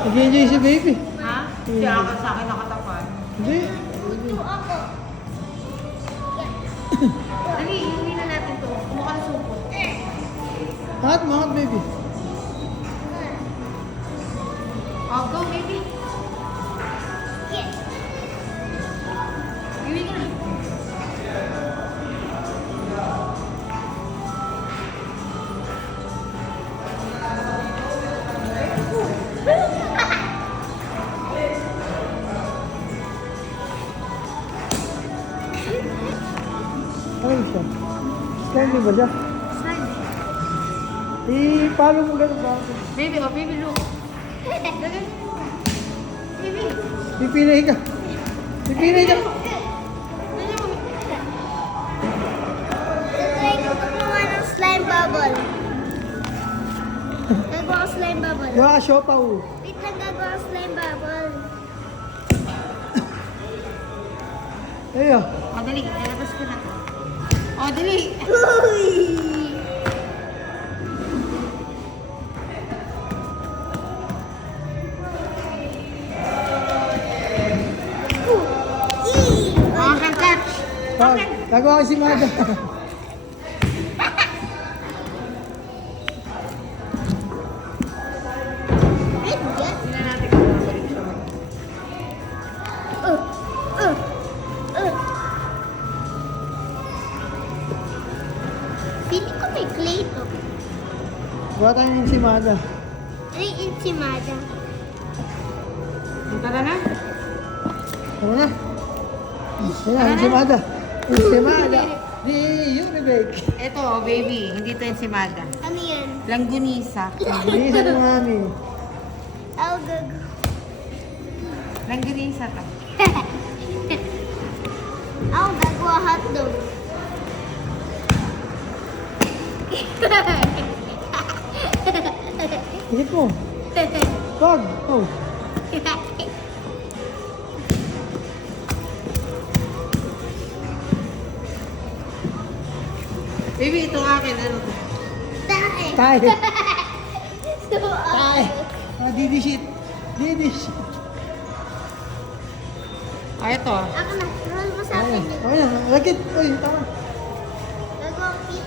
Nag-enjoy si baby. Ha? Siya ako sa akin nakatapan. Hindi. Ako. Dali, iuwi na natin to. Kumukha na supo. Mangat baby. Oh, go baby. Yes. Iuwi ka na. Ano siya? Slime ba siya? Slide. I-follow mo ganun ba? Baby, oh baby, look. Ganun mo. Baby. Pipinay ka. Pipinay ka. Ganun mo. Tatry ko gumawa ng slime bubble. Gagawa ko slime bubble. Gawa ka siopaw. Wait lang, gagawa ko slime bubble. Ayun. Oh, dali. Ilabas ko na to. Oh, dali. Uy! Oh, can catch. Oh, gagawa ka si Mada. Wait, God. Tingnan natin kung babalik siya. Uh, uh, uh. Feeling ko may clay to. Gawa tayo ng si Mada. Ay, insimada. Punta na na. Ano na? Ayan, si Mada. Si Mada. Di Unibake. Ito, oh, baby. Hindi to yung simada. Ano yan? Langgunisa. Hindi sa ng mami. Oh, gago. Langgunisa to. Ako gagawa hotdog. Ikit mo. Wag. Oh. Baby, itong akin. Ano to? Tae. Tayo. So, Tayo. Ah, didishit. Didish. Ah, ito. Ako na. Roll mo sa akin Ayun. yun. Ayun. Lagit. Uy, tama. Gagawa ko pizza.